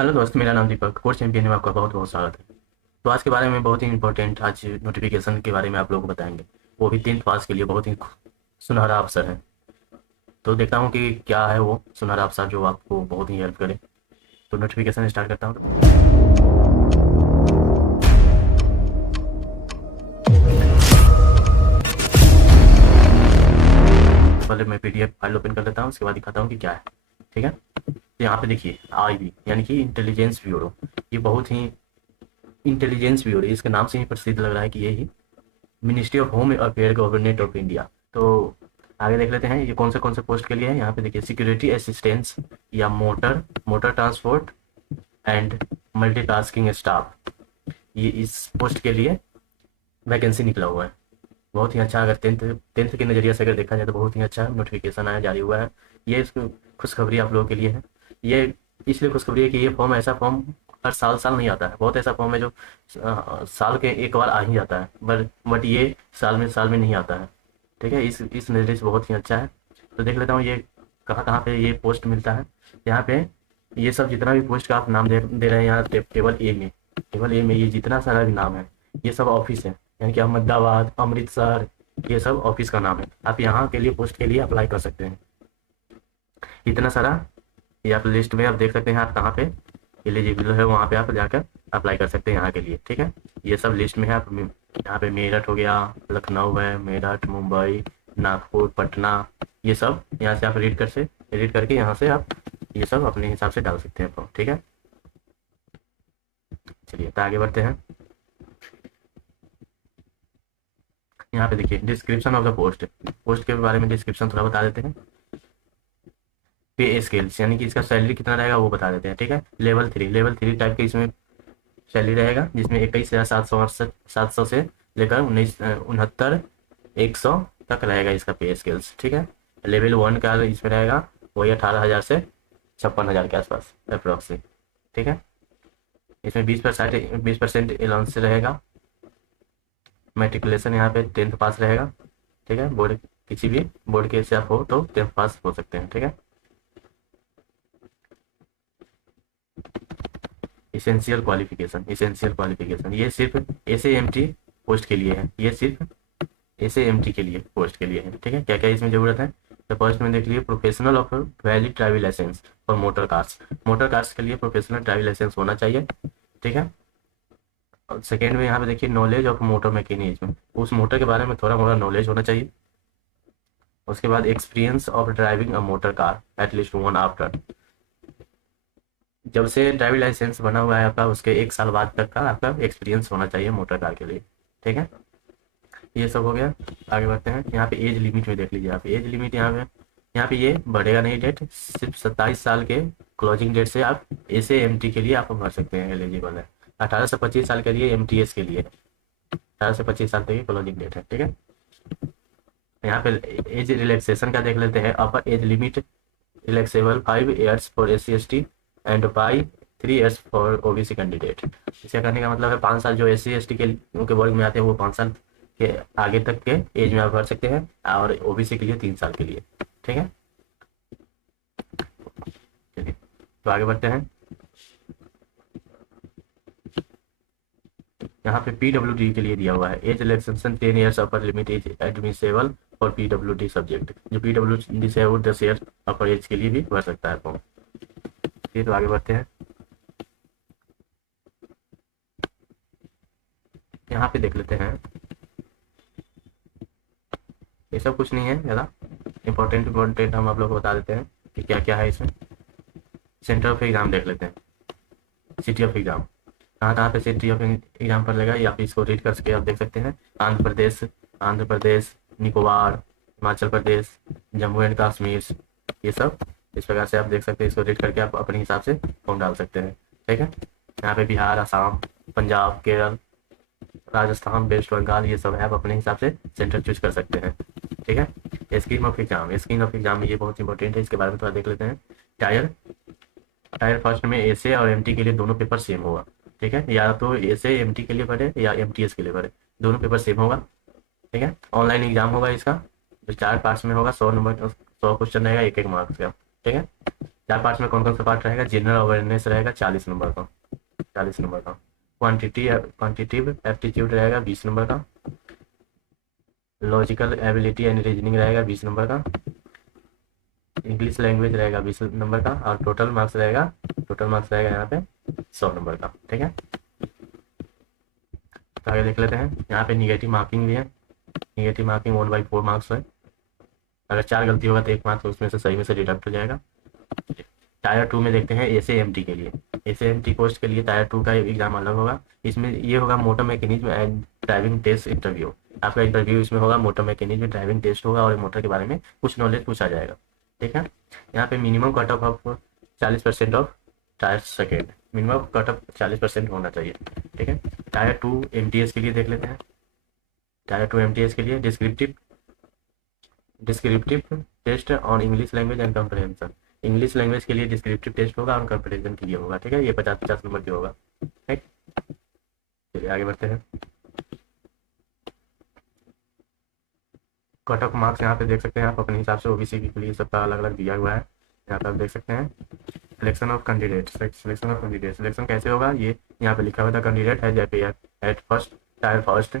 Hello दोस्त, मेरा नाम दीपक, कोर्स चैंपियन में आपका बहुत बहुत स्वागत है। तो आज के बारे में बहुत ही इंपॉर्टेंट आज नोटिफिकेशन के बारे में आप लोगों को बताएंगे। वो भी 10th पास के लिए बहुत ही सुनहरा अवसर है। तो देखता हूँ कि क्या है वो सुनहरा अवसर जो आपको बहुत ही हेल्प करे। तो नोटिफिकेशन स्टार्ट करता हूँ। पहले मैं पीडीएफ फाइल ओपन कर लेता हूँ, उसके बाद दिखाता हूँ कि क्या है। ठीक है, तो यहाँ पे देखिए IB यानी कि इंटेलिजेंस ब्यूरो। ये बहुत ही इंटेलिजेंस ब्यूरो, इसके नाम से ही प्रसिद्ध लग रहा है कि ये ही ministry of home affair government of India. तो आगे देख लेते हैं ये कौन से पोस्ट के लिए है। यहाँ पे देखिए सिक्योरिटी असिस्टेंस या motor motor transport and multitasking staff, ये इस पोस्ट के लिए वैकेंसी निकला हुआ है। बहुत ही अच्छा, अगर टेंथ टेंथ के नज़रिए से अगर देखा जाए तो बहुत ही अच्छा नोटिफिकेशन आया जारी हुआ है। ये खुशखबरी आप लोगों के लिए है। ये इसलिए खुशखबरी है कि ये फॉर्म ऐसा फॉर्म हर साल साल नहीं आता है। बहुत ऐसा फॉर्म है जो साल के एक बार आ ही जाता है, बट ये साल में नहीं आता है। ठीक है, इस नज़रिए से बहुत ही अच्छा है। तो देख लेता हूँ ये कहाँ कहाँ पे ये पोस्ट मिलता है। यहाँ पे ये सब जितना भी पोस्ट का आप नाम दे रहे हैं यहाँ टेबल ए में ये जितना सारा भी नाम है, ये सब ऑफिस है। यानी कि अहमदाबाद, अमृतसर, ये सब ऑफिस का नाम है। आप यहाँ के लिए पोस्ट के लिए अप्लाई कर सकते हैं। इतना सारा ये आप लिस्ट में आप देख सकते हैं आप कहाँ पे एलिजिबल है, वहाँ पे आप जाकर अप्लाई कर सकते हैं यहाँ के लिए। ठीक है, ये सब लिस्ट में है। आप यहाँ पे मेरठ हो गया, लखनऊ है, मेरठ, मुंबई, नागपुर, पटना, ये सब यहाँ से आप रीड करके यहाँ से आप ये सब अपने हिसाब से डाल सकते हैं फॉर्म। ठीक है, चलिए तो आगे बढ़ते हैं। यहाँ पे देखिए description of the post, post के बारे में डिस्क्रिप्शन थोड़ा बता देते हैं। पे स्केल्स यानी कि इसका सैलरी कितना रहेगा वो बता देते हैं। ठीक है, लेवल 3 टाइप के इसमें सैलरी रहेगा, जिसमें 21,768 से लेकर 69 तक रहेगा इसका पे स्केल्स। ठीक है, लेवल 1 का इसमें रहेगा वही 18,000 से 56,000 के आसपास अप्रोक्स। ठीक है, इसमें 20% अलाउंस रहेगा। मेट्रिकुलेशन यहाँ पे 10th पास रहेगा। ठीक है, बोर्ड किसी भी बोर्ड के से आप हो तो 10th पास हो सकते हैं। ठीक है, इसेंशियल क्वालिफिकेशन ये सिर्फ SAMT पोस्ट के लिए है। ये सिर्फ SAMT के लिए पोस्ट के लिए है। ठीक है, क्या क्या इसमें ज़रूरत है। तो फर्स्ट में देख लीजिए professional of valid driving license for motor cars के लिए प्रोफेशनल ड्राइविंग लाइसेंस होना चाहिए। ठीक है, और सेकेंड में यहाँ पे देखिए नॉलेज ऑफ मोटर मैकेनिज्म, उस मोटर के बारे में थोड़ा मोड़ा नॉलेज होना चाहिए। उसके बाद experience of driving a motor car at least 1 after, जब से ड्राइविंग लाइसेंस बना हुआ है आपका उसके 1 साल बाद तक का आपका एक्सपीरियंस होना चाहिए मोटर कार के लिए। ठीक है, ये सब हो गया। आगे बढ़ते हैं। यहाँ पे एज लिमिट में देख लीजिए आप, एज लिमिट यहाँ पे ये बढ़ेगा नहीं डेट, सिर्फ 27 साल के क्लोजिंग डेट से आप SAMT के लिए आप भर सकते हैं, एलिजिबल है। 18 से 25 साल के लिए MTS के लिए 18 से 25 साल तक की क्लोजिंग डेट है। ठीक है, यहाँ पे एज रिलैक्सेशन का देख लेते हैं। अपर age limit relaxable 5 years for SC/ST and by 3 years for OBC candidate. इसे करने का मतलब है 5 साल जो SC/ST के वर्ग में आते हैं वो 5 साल के आगे तक के एज में आप भर सकते हैं, और OBC के लिए 3 साल के लिए। ठीक है, चलिए तो आगे बढ़ते हैं। यहाँ पे PWD के लिए दिया हुआ है age relaxation 10 years upper limit age admissible for PWD subject. जो PWD से है वो 10 ईयर अपर एज के लिए भी भर सकता है फॉर्म। ठीक, तो आगे बढ़ते हैं। यहाँ पे देख लेते हैं, ये सब कुछ नहीं है ज़्यादा, इंपॉर्टेंट हम आप लोग को बता देते हैं कि क्या क्या है इसमें। सेंटर ऑफ एग्ज़ाम देख लेते हैं, सिटी ऑफ एग्ज़ाम कहाँ कहाँ पे सिटी ऑफ एग्ज़ाम पर लेगा, या फिर इसको रीड करके आप देख सकते हैं। आंध्र प्रदेश, निकोबार, हिमाचल प्रदेश, जम्मू एंड कश्मीर, ये सब इस प्रकार से आप देख सकते हैं। इसको रीड करके आप अपने हिसाब से फॉर्म डाल सकते हैं। ठीक है, यहाँ पे बिहार, असम, पंजाब, केरल, राजस्थान, वेस्ट बंगाल, ये सब है, आप अपने हिसाब से सेंटर चूज कर सकते हैं। ठीक है, स्कीम ऑफ एग्जाम ये बहुत इंपॉर्टेंट है, इसके बारे में थोड़ा देख लेते हैं। टायर फर्स्ट में SA और MT के लिए दोनों पेपर सेम होगा। ठीक है, या तो SA MT के लिए भरे या MTS के लिए भरे, दोनों पेपर सेम होगा। ठीक है, ऑनलाइन एग्जाम होगा इसका, जो 4 पार्ट्स में होगा। 100 क्वेश्चन रहेगा, 1 मार्क्स का। ठीक है, 4 पार्ट्स में कौन कौन सा पार्ट रहेगा? जनरल अवेयरनेस रहेगा 40 नंबर का, 40 नंबर का। क्वांटिटिव एप्टीट्यूड रहेगा 20 नंबर का। लॉजिकल एबिलिटी एंड रीजनिंग रहेगा 20 नंबर का। इंग्लिश लैंग्वेज रहेगा 20 नंबर का। और टोटल मार्क्स रहेगा यहाँ पे 100 नंबर का। ठीक है, तो आगे देख लेते हैं। यहाँ पे निगेटिव मार्किंग भी है। निगेटिव मार्किंग 1/4 मार्क्स है। अगर 4 गलती होगा तो 1 मार्क्स उसमें से सही में से डिडक्ट हो जाएगा। टायर 2 में देखते हैं एसएएमटी के लिए। एसएएमटी पोस्ट के लिए टायर 2 का एग्जाम अलग होगा। इसमें ये होगा motor mechanism and driving test interview. आपका इंटरव्यू इसमें होगा, मोटर मैकेनिज्म ड्राइविंग टेस्ट होगा और मोटर के बारे में कुछ नॉलेज पूछा जाएगा। ठीक है, यहाँ पे minimum cut off 40% of tyre second, minimum cut off 40% होना चाहिए। ठीक है, टायर 2 एमटीएस के लिए देख लेते हैं। टायर 2 एमटीएस के लिए descriptive test on English language and comprehension. English language के लिए डिस्क्रिप्टिव टेस्ट होगा और कंपेरिजन के लिए होगा। ठीक है, ये 50-50 नंबर की होगा। ठीक, चलिए आगे बढ़ते हैं। कट ऑफ मार्क्स यहाँ पे देख सकते हैं आप अपने हिसाब से, ओबीसी के लिए सबका अलग अलग दिया हुआ है। यहाँ पे आप देख सकते हैं सिलेक्शन ऑफ कैंडिडेट। सिलेक्शन कैसे होगा? ये यहाँ पे लिखा हुआ था, candidate has appeared at first tier first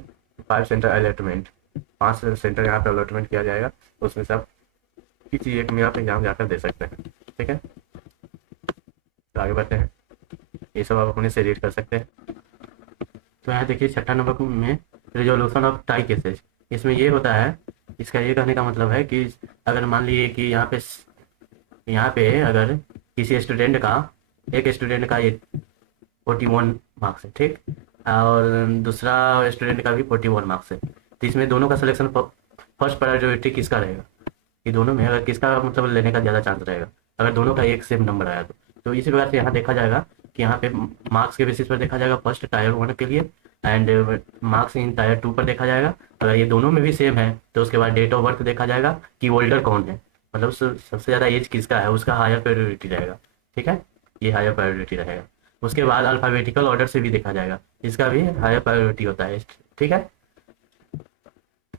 5 centre allotment. 5 centre यहाँ पे अलॉटमेंट किया जाएगा, उसमें से आप किसी एक में आप एग्जाम जाकर दे सकते हैं। ठीक है, तो आगे बढ़ते हैं। ये सब आप अपने से रीड कर सकते हैं। तो यहाँ देखिए 6ठा नंबर में रिजोल्यूशन ऑफ टाई केसेज। इसमें ये होता है, इसका ये कहने का मतलब है कि अगर मान लीजिए कि यहाँ पे अगर किसी स्टूडेंट का, एक स्टूडेंट का ये 41 मार्क्स है, ठीक, और दूसरा स्टूडेंट का भी 41 मार्क्स है, तो इसमें दोनों का सिलेक्शन फर्स्ट प्रायोरिटी किसका रहेगा? ये दोनों में अगर किसका मतलब लेने का ज़्यादा चांस रहेगा, अगर दोनों का एक सेम नंबर आया तो इसी प्रकार से यहाँ देखा जाएगा कि यहाँ पे मार्क्स के बेसिस पर देखा जाएगा फर्स्ट टायर 1 के लिए, एंड मार्क्स इन टायर 2 पर देखा जाएगा। अगर ये दोनों में भी सेम है तो उसके बाद डेट ऑफ बर्थ देखा जाएगा कि ओल्डर कौन है, मतलब सबसे ज़्यादा एज किसका है, उसका हायर प्रायोरिटी रहेगा। ठीक है, ये हायर प्रायोरिटी रहेगा। उसके बाद अल्फ़ाबेटिकल ऑर्डर से भी देखा जाएगा, इसका भी हायर प्रायोरिटी होता है। ठीक है,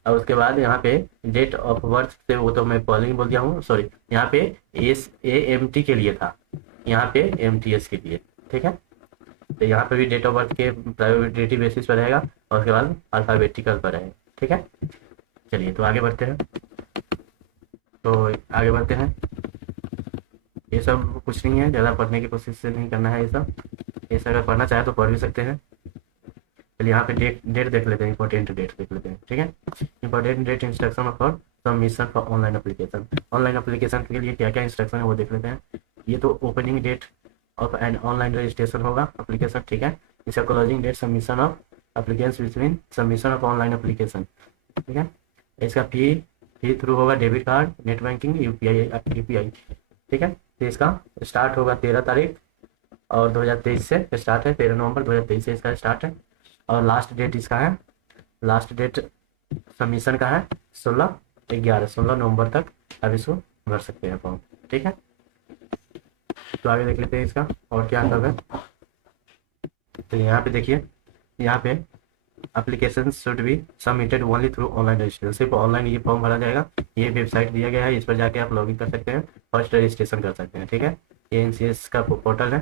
और उसके बाद यहाँ पे डेट ऑफ बर्थ से, वो तो मैं पहले ही बोल दिया हूँ, सॉरी, यहाँ पे SAMT के लिए था, यहाँ पे MTS के लिए। ठीक है, तो यहाँ पे भी डेट ऑफ बर्थ के प्रायोरिटी बेसिस पर रहेगा और उसके बाद अल्फ़ाबेटिकल पर रहेगा। ठीक है, चलिए तो आगे बढ़ते हैं। ये सब कुछ नहीं है, ज़्यादा पढ़ने की कोशिश से नहीं करना है। ये सब अगर पढ़ना चाहे तो पढ़ भी सकते हैं। चलिए यहाँ पे डेट देख लेते हैं, इंपॉर्टेंट डेट देख लेते हैं। ठीक है, important date instruction for submission for online application. Online application के लिए क्या क्या इंस्ट्रक्शन है वो देख लेते हैं। ये तो opening date of an online registration होगा एप्लीकेशन। ठीक है, इसका closing date submission of application between submission of online application. ठीक है, इसका फी थ्रू होगा debit card, net banking, UPI. ठीक है, तो इसका स्टार्ट होगा 13 तारीख और 2023 से स्टार्ट है, 13 नवंबर 2023 से इसका स्टार्ट है। और लास्ट डेट सबमिशन का है 16 नवंबर तक आप इसको भर सकते हैं फॉर्म। ठीक है, तो आगे देख लेते हैं इसका और क्या सब है। तो यहाँ पे देखिए, यहाँ पे application should be submitted only through online registration. सिर्फ ऑनलाइन ये फॉर्म भरा जाएगा। ये वेबसाइट दिया गया है, इस पर जाके आप लॉगिन कर सकते हैं, फर्स्ट रजिस्ट्रेशन कर सकते हैं। ठीक है, ये NCS का पोर्टल है।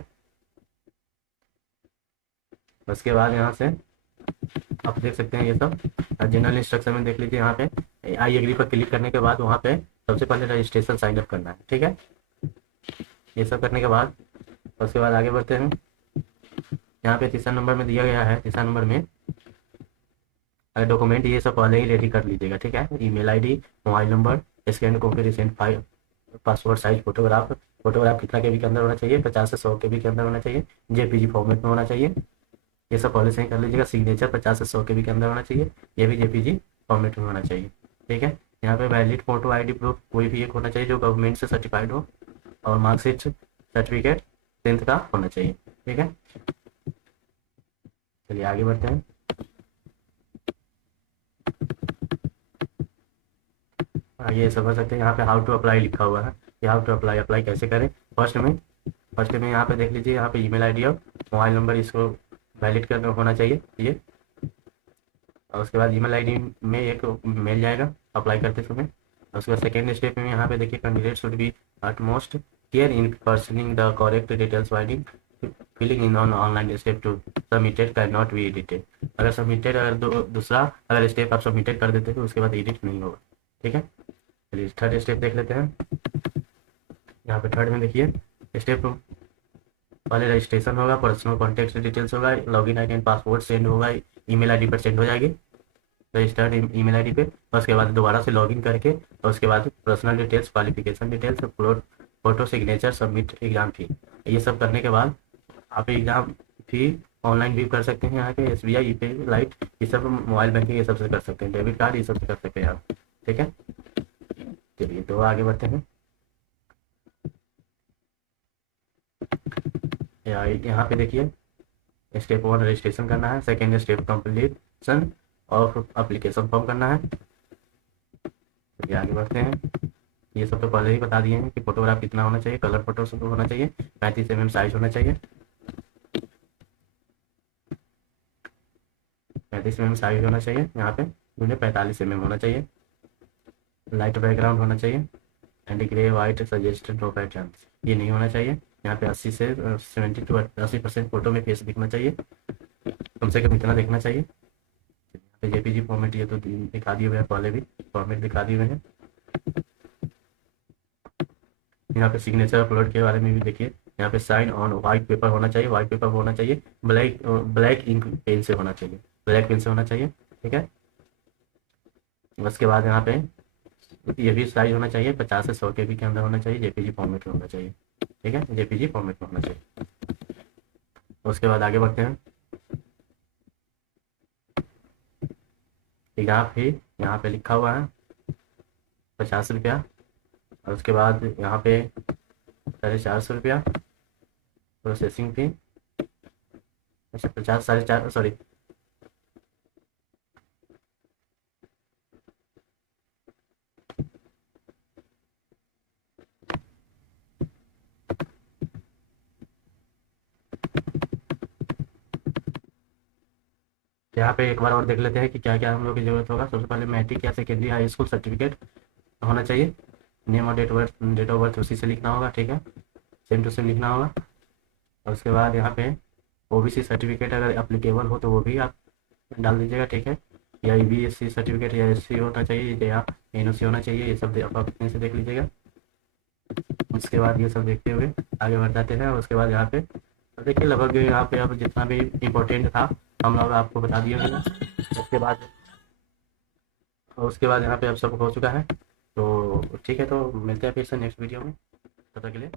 उसके बाद यहाँ से आप देख सकते हैं ये सब जनरल इंस्ट्रक्शन में देख लीजिए। यहाँ पे आई एग्री पर क्लिक करने के बाद वहाँ पे सबसे पहले रजिस्ट्रेशन साइन अप करना है। ठीक है, ये सब करने के बाद उसके बाद आगे बढ़ते हैं। यहाँ पे तीसरा नंबर में दिया गया है, तीसरा नंबर में डॉक्यूमेंट ये सब पहले ही रेडी कर लीजिएगा। ठीक है, email ID, mobile number, scan copy, recent file, passport size photograph कितना केबी के अंदर होना चाहिए? 50 से 100 केबी के अंदर होना चाहिए, JPG फॉर्मेट में होना चाहिए। ये सब पहले से ही कर लीजिएगा। सिग्नेचर 50 से 100 केबी के अंदर होना चाहिए, ये भी JPG फॉर्मेट में होना चाहिए। ठीक है, यहाँ पे वैलिड फोटो ID प्रूफ कोई भी एक होना चाहिए जो गवर्नमेंट से सर्टिफाइड हो, और मार्कशीट सर्टिफिकेट 10th का होना चाहिए। ठीक है, चलिए आगे बढ़ते हैं। आगे ये सब कर सकते हैं। यहाँ पे हाउ टू अप्लाई लिखा हुआ है, ये हाउ टू अप्लाई कैसे करें। फर्स्ट में यहाँ पे देख लीजिए, यहाँ पे ईमेल आईडी और मोबाइल नंबर इसको वैलिड करना होना चाहिए ये, और उसके बाद ईमेल आईडी में एक मेल जाएगा अप्लाई करते समय। और उसके बाद सेकेंड स्टेप में यहाँ पे देखिए candidate should be at most care in pursuing the correct details वाइलिंग filling in on online step two submitted can not be edited. अगर सबमिटेड अगर दूसरा अगर स्टेप आप सबमिटेड कर देते हैं तो उसके बाद एडिट नहीं होगा। ठीक है, चलिए थर्ड स्टेप देख लेते हैं। यहाँ पे थर्ड में देखिए, स्टेप पहले रजिस्ट्रेशन होगा, पर्सनल कॉन्टैक्ट डिटेल्स होगा, login ID and password send होगा, ईमेल आईडी पर सेंड हो जाएगी रजिस्टर्ड ईमेल आईडी पे। और उसके बाद दोबारा से लॉगिन करके और उसके बाद personal details, qualification details, upload photo, signature, submit exam फी। ये सब करने के बाद आप एग्जाम फी ऑनलाइन भी कर सकते हैं। यहाँ के SBI, पे लाइट, ये सब मोबाइल बैंकिंग ये सब से कर सकते हैं, डेबिट कार्ड ये सब से कर सकते हैं आप। ठीक है, चलिए तो आगे बढ़ते हैं। यहाँ पे देखिए, स्टेप 1 रजिस्ट्रेशन करना है, second step completion of application form करना है। चलिए आगे बढ़ते हैं। ये सब तो पहले ही बता दिए हैं कि फोटोग्राफ कितना होना चाहिए, कलर फोटो सब होना चाहिए, 35 mm साइज होना चाहिए, 35 mm साइज होना चाहिए। यहाँ पे मुझे 45 mm होना चाहिए, लाइट बैकग्राउंड होना चाहिए, and grey white suggested no pattern ये नहीं होना चाहिए। यहाँ पे 80 से 70 to 80% फोटो में फेस दिखना चाहिए, कम से कम इतना दिखना चाहिए। JPG फॉर्मेट ये तो दिखा दिए हुए हैं, पहले भी फॉर्मेट दिखा दिए हुए हैं। यहाँ पे सिग्नेचर अपलोड के बारे में भी देखिए, यहाँ पे साइन ऑन वाइट पेपर होना चाहिए, वाइट पेपर होना चाहिए, ब्लैक इंक पेन से होना चाहिए, ब्लैक पेन से होना चाहिए। ठीक है, उसके बाद यहाँ पे ये भी साइज होना चाहिए 50 से 100 KB के अंदर होना चाहिए, JPG फॉर्मेट में होना चाहिए। ठीक है, JPG फॉर्मेट में होना चाहिए। उसके बाद आगे बढ़ते हैं। यहाँ पे लिखा हुआ है 50 रुपया, और उसके बाद यहाँ पे 450 रुपया प्रोसेसिंग फी। अच्छा 50 4.5 सॉरी, यहाँ पे एक बार और देख लेते हैं कि क्या क्या हम लोग की जरूरत होगा। सबसे पहले मैट्रिक या सेकेंडरी हाई स्कूल सर्टिफिकेट होना चाहिए, नेम और डेट ऑफ बर्थ उसी से लिखना होगा। ठीक है, सेम टू सेम लिखना होगा। और उसके बाद यहाँ पे OBC सर्टिफिकेट अगर अप्लीकेबल हो तो वो भी आप डाल दीजिएगा। ठीक है, या EBSC सर्टिफिकेट या SC होना चाहिए या NOC होना चाहिए, ये सब आप अपने से देख लीजिएगा। उसके बाद ये सब देखते हुए आगे बढ़ जाते हैं। उसके बाद यहाँ पे देखिए लगभग यहाँ पे अब जितना भी इम्पोर्टेंट था हम लोग आपको बता दिए हैं। उसके बाद यहाँ पे अब सब हो चुका है। तो ठीक है, तो मिलते हैं फिर से नेक्स्ट वीडियो में, तब तक के लिए।